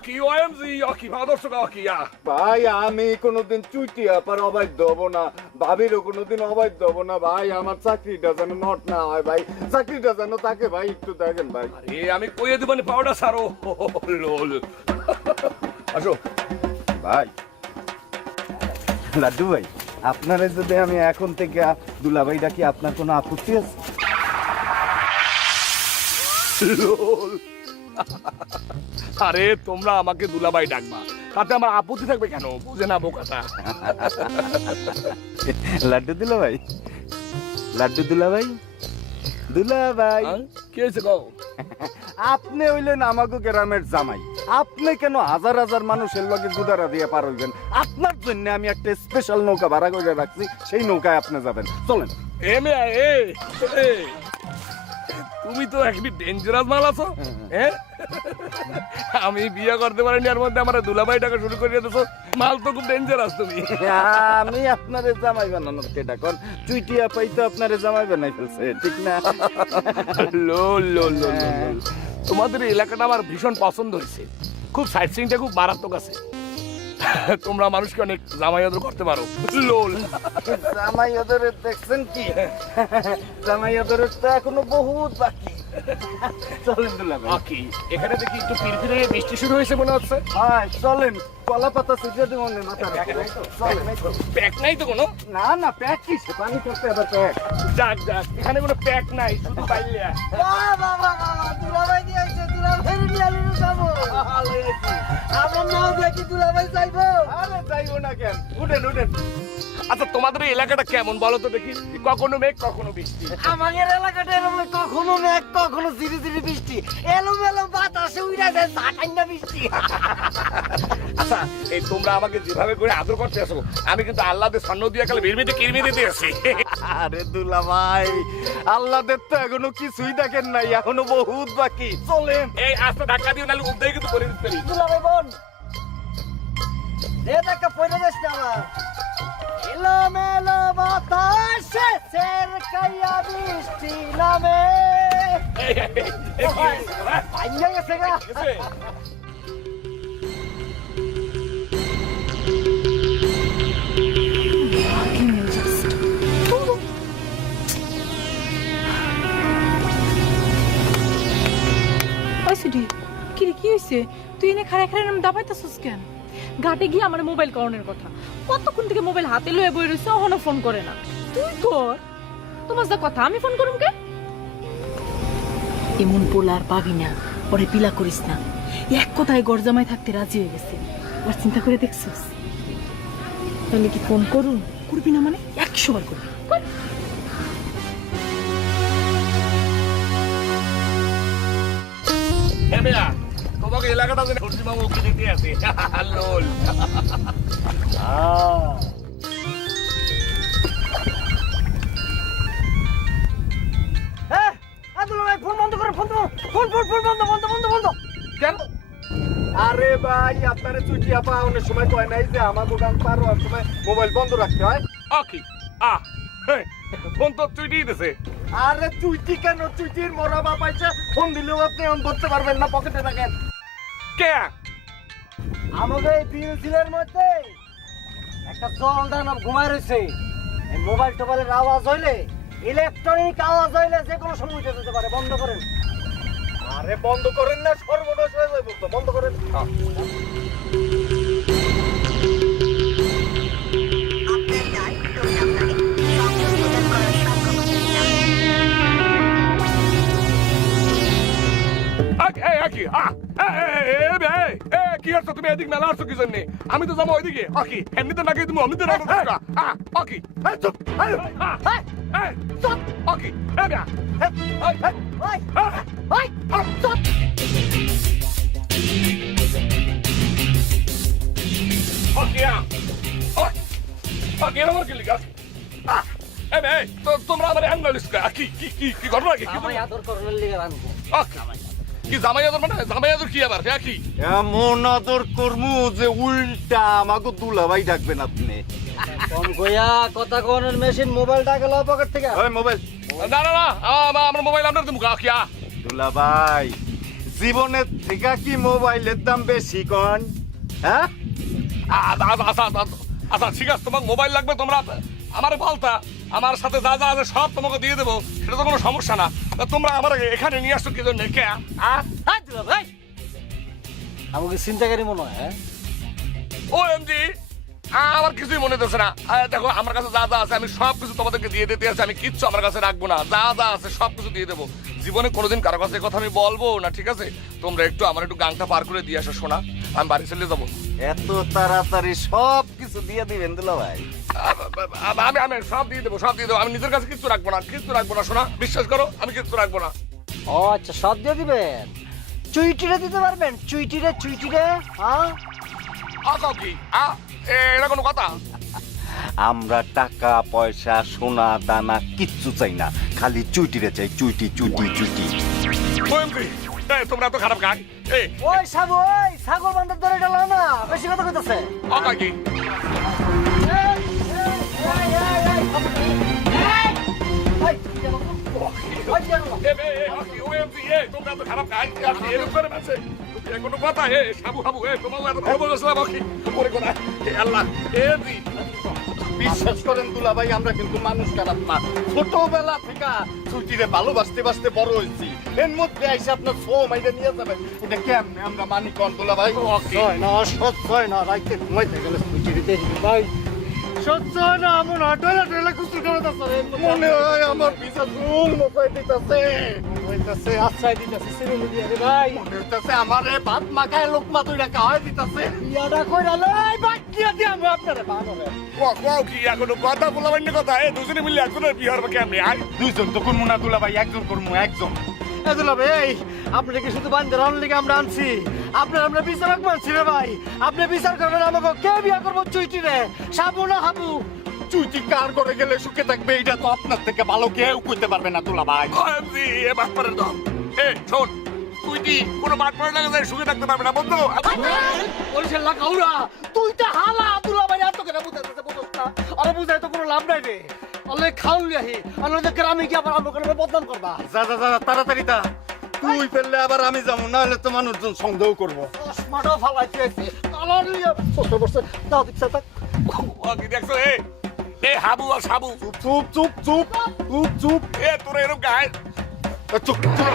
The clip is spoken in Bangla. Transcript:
Aki OMG, Aki, ভালো দর্শক Aki, ja. ভাই আমি কোনোদিন চুইটি আপার অবাধ্য হব না ভাবিরও কোনোদিন অবাধ্য হব না ভাই আমার চাকরিটা যেন নট না হয় ভাই চাকরিটা যেন তাকে ভাই একটু দেখেন ভাই আরে আমি কইয়ে দিব না পাউডার সারো লোল আসো ভাই লাড্ডু ভাই আপনারা যদি আমি এখন থেকে দুলাভাই ডাকি আপনার কোনো আপত্তি আছে লোল আরে তোমরা আমাকে দুলাভাই ডাকবা। তাতে আমার আপত্তি থাকবে কেন? বুঝে না বোকাটা লাড্ডু দুলাভাই? লাড্ডু দুলাভাই? দুলাভাই? কি হয়েছে কও আপনি হইলেন আমাগো গ্রামের জামাই। আপনি কেন হাজার হাজার মানুষের লগে গুদারা দিয়ে পার হইবেন? আপনার জন্য আমি একটা স্পেশাল নৌকা ভাড়া করে রাখছি সেই নৌকায় আপনি যাবেন। চলেন। এ মেয়া এ এ, তুমি তো একটি ডেঞ্জারাস মাল আছো হ্যাঁ? আমি বিয়ে করতে পারিনি এর মধ্যে আমার দুলাভাই টাকা শুরু করে দিয়েছ মাল তো খুব ডেঞ্জারাস তুমি। আমি আপনার জামাই বানানোর কেটা কর চুইটিয়া পাই তো আপনারে জামাই বানাই ফেলছে ঠিক না? লো লোল, লোল। তোমাদের এলাকাটা আমার ভীষণ পছন্দ হয়েছে। খুব সাইট সিনটা খুব মারাত্মক আছে। তোমরা মানুষকে অনেক জামাই আদর করতে পারো। লোল। জামাই ওদের দেখছেন কি? জামাই ওদের তো এখনও বহুত বাকি। চলেন দুলাভাই আকি এখানে দেখি একটু ফিরফিরে বৃষ্টি শুরু হয়েছে মনে হচ্ছে। হ্যাঁ চলেন। কলা পাতা সিজে দেবো না মাথা চলেন প্যাক নাই তো কোনো? না না প্যাক কিসে? পানি করতে আবার প্যাক। যাক যাক এখানে কোনো প্যাক নাই শুধু পাইলিয়া বাহ, দুলাভাই নিয়ে আমার নাও দেখি দুলাভাই যাইবো। আরে যাইবো না কেন? উঠেন উঠেন। আচ্ছা তোমাদের এই এলাকাটা কেমন বলো তো দেখি? কখনো মেঘ কখনো বৃষ্টি? আমাদের এলাকাটা এরকম কখনো মেঘ কখনো ঝিরি ঝিরি বৃষ্টি। এলোমেলো বাতাসে উড়ে যায় ঝাঁটাইনা বৃষ্টি। আচ্ছা এই তোমরা আমাকে যেভাবে করে আদর করতে আসো আমি কিন্তু আল্লাহদের স্বর্ণ দিয়ে কালে বিরমিতে কিরমি দিতে আসি আরে দুলা ভাই আল্লাহদের তো এখনও কিছুই দেখেন নাই এখনও বহুত বাকি চলেন এই আস্তে ধাক্কা দিয়ে নাহলে উদ্যোগ কিন্তু করে দিতে পারি দুলাভাই বোন রে দেখা পড়ে যাস না আমার এলোমেলো বাতাসে সের কাইয়া বৃষ্টি নামে এই, এই, এই, হইছে তুই এনে খাড়া খাড়া নাম দাবাইতাছস কেন? ঘাটে গিয়ে আমার মোবাইল করণের কথা। কতক্ষণ থেকে মোবাইল হাতে লয়ে বই রইছে ওহনো ফোন করে না। তুই কর তোমার যা কথা আমি ফোন করুম কে? এমন পোলা আর পাবি না পরে পিলা করিস না। এক কথায় গরজামাই থাকতে রাজি হয়ে গেছে। আর চিন্তা করে দেখছস? তাহলে কি ফোন করুন? করবি না মানে? একশো বার করবি। কর। তোমাকে এলাকাটা যেন সর্দি মামু উকি দিতে আসি। লোল আ দুলাভাই ফোন বন্ধ করো ফোন ফোন ফোন ফোন বন্ধ বন্ধ বন্ধ বন্ধ। কেন? আরে ভাই আপনারে চুইটিয়া পাওয়ানোর সময় কয় নাই যে আমার দোকান পার হওয়ার সময় মোবাইল বন্ধ রাখতে হয়। আকি আ ফোন তো তুই দিয়ে দিছে। আরে চুইটি কেন? চুইটির মরা বাপ আইছে ফোন দিলেও আপনি অন ধরতে পারবেন না পকেটে রাখেন। কে আমাদের এই পিএলসিলের মধ্যে একটা জল দানব ঘুমায় রয়েছে। এই মোবাইল টোবাইলের আওয়াজ হইলে ইলেকট্রনিক আওয়াজ হইলে যে কোনো সময় উঠে যেতে পারে বন্ধ করেন। আরে বন্ধ করেন না সর্বনাশ হয়ে যাবে বন্ধ করেন। এদিক মেলা আসছো কি জন্য। আমি তো যাব ওইদিকে। আকি এমনিতে নাকি তুমি অমনিতে রাখো এই চুপ চুপ। আকি এ বে এই, এই, এই। ওই আ ওই চুপ। আকি আ ওই আকি এরকম কি লিখা আ এ বে তো তোমরা আমার কি? কি কি ঘটনা কি? কি কি জামাই আদর মানে? জামাই আদর কি আবার? হ্যাঁ কি? এমন আদর করমু যে উল্টা আমাকে দুলাভাই ডাকবেন আপনি। কম কইয়া কথা কোনের মেশিন মোবাইলটা গেল পকেট থেকে? ওই মোবাইল। না না না আমার মোবাইল আপনার তুমি আকি আ? দুলাভাই জীবনের থেকে কি মোবাইলের দাম বেশি কন? হ্যাঁ? আচ্ছা আচ্ছা, আচ্ছা ঠিক আছে তোমার মোবাইল লাগবে তোমরা আমার বলতা আমার সাথে যা যা আছে সব তোমাকে দিয়ে দেবো সেটা তো কোনো সমস্যা না। তা তোমরা আমার এখানে নিয়ে আসছো কি জন্য? কে? দুলা ভাই। আমাকে চিন্তাকারী মনে হয় হ্যাঁ? ও এমজি আমার কিছুই মনে হচ্ছে না। আহ, দেখো আমার কাছে যা যা আছে আমি সব কিছু তোমাদেরকে দিয়ে দিতে আছি আমি কিচ্ছু আমার কাছে রাখব না। যা যা আছে সব কিছু দিয়ে দেবো। জীবনে কোনোদিন কারও কাছে কথা আমি বলব না ঠিক আছে? তোমরা একটু আমার একটু গাংটা পার করে দিয়ে আসো শোনা। আমি বাড়ি চলে যাব। এত তাড়াতাড়ি সব কিছু দিয়ে দিবেন দুলা ভাই। আমি আমি সব দিয়ে দেবো সব দিয়ে দেবো। আমি নিজের কাছে কিচ্ছু রাখব না কিচ্ছু রাখব না শোনা বিশ্বাস করো আমি কিচ্ছু রাখব না। ও আচ্ছা সব দিয়ে দিবেন? চুইটিরে দিতে পারবেন? চুইটিরে চুইটিরে হ্যাঁ কি? আ এটা কোনো কথা? আমরা টাকা পয়সা সোনা দানা কিচ্ছু চাই না। খালি চুইটিরে চাই চুইটি চুইটি চুইটি। তোমরা তো খারাপ এই ওই ওই বান্দার না বেশি কথা কইতাছে কথা কি কোনো কথা সাবু হাবু তোমার ভালো বলেছিলাম আল্লাহ বিশ্বাস করেন আমরা কিন্তু মানুষ খারাপ না ছোটবেলা থেকে ছুটিরে ভালোবাসতে বাসতে বড় হয়েছি এর মধ্যে আইসে আপনার ফো মাইটা নিয়ে যাবেন। এটা কেমনে আমরা মানি কন ভাই। হয় না হয় না রাইতে ঘুমাইতে গেলে ভাই। না আমার করে মনে হয় আমার পিছা চুল মোকাই দিতেছে। হইতাছে আশ্রয় দিতেছে সিরুলি দিয়ে রে ভাই। মনে হইতেছে আমারে ভাত মাখায় লোক দিতেছে। কইরা লই দিয়ে আপনারে বানরে ক- কও কি এখনও কথা না কথা? এ দুজনে মিলে হবে কেমনি? আয় দুইজন তো করব না দুলা ভাই একজন করব একজন। ভাই আপনাকে শুধু বান্ধে রান্নার লিগে আমরা আনছি? আপনার আমরা বিচারক মানছি রে ভাই। আপনি বিচার করবেন আমাকে কে বিয়া করব চুইটি রে? সাবু না হাবু? চুইটি কার করে গেলে সুখে থাকবে এটা তো আপনার থেকে ভালো কেউ কইতে পারবে না দুলা ভাই। তো এ শোন কোনো বাদ পড়ে লাগে যায় সুখে থাকতে পারবে না বন্ধু। বলছেন না তুই তো হালা আব্দুল্লাহ ভাই আর কেন বুঝাইতেছে বুঝতা আরে বুঝাই তো কোনো লাভ নাই রে। অলে খাউন লিয়াহি আর নইলে গ্রামে কি আবার আমাকে নামে বদনাম করবা। যা যা যা তাড়াতাড়ি দা তুই ফেললে আবার আমি যাব না হলে তো মানুষজন সন্দেহ করব। চশমাটাও ফালাই হয়েছে কালার লিয়া বসে বসে। দাও দিচ্ছে তাক দেখছ এ এ হাবু আর সাবু। চুপ চুপ চুপ চুপ চুপ। এ তোর এরকম গায়ে। চুপ চুপ।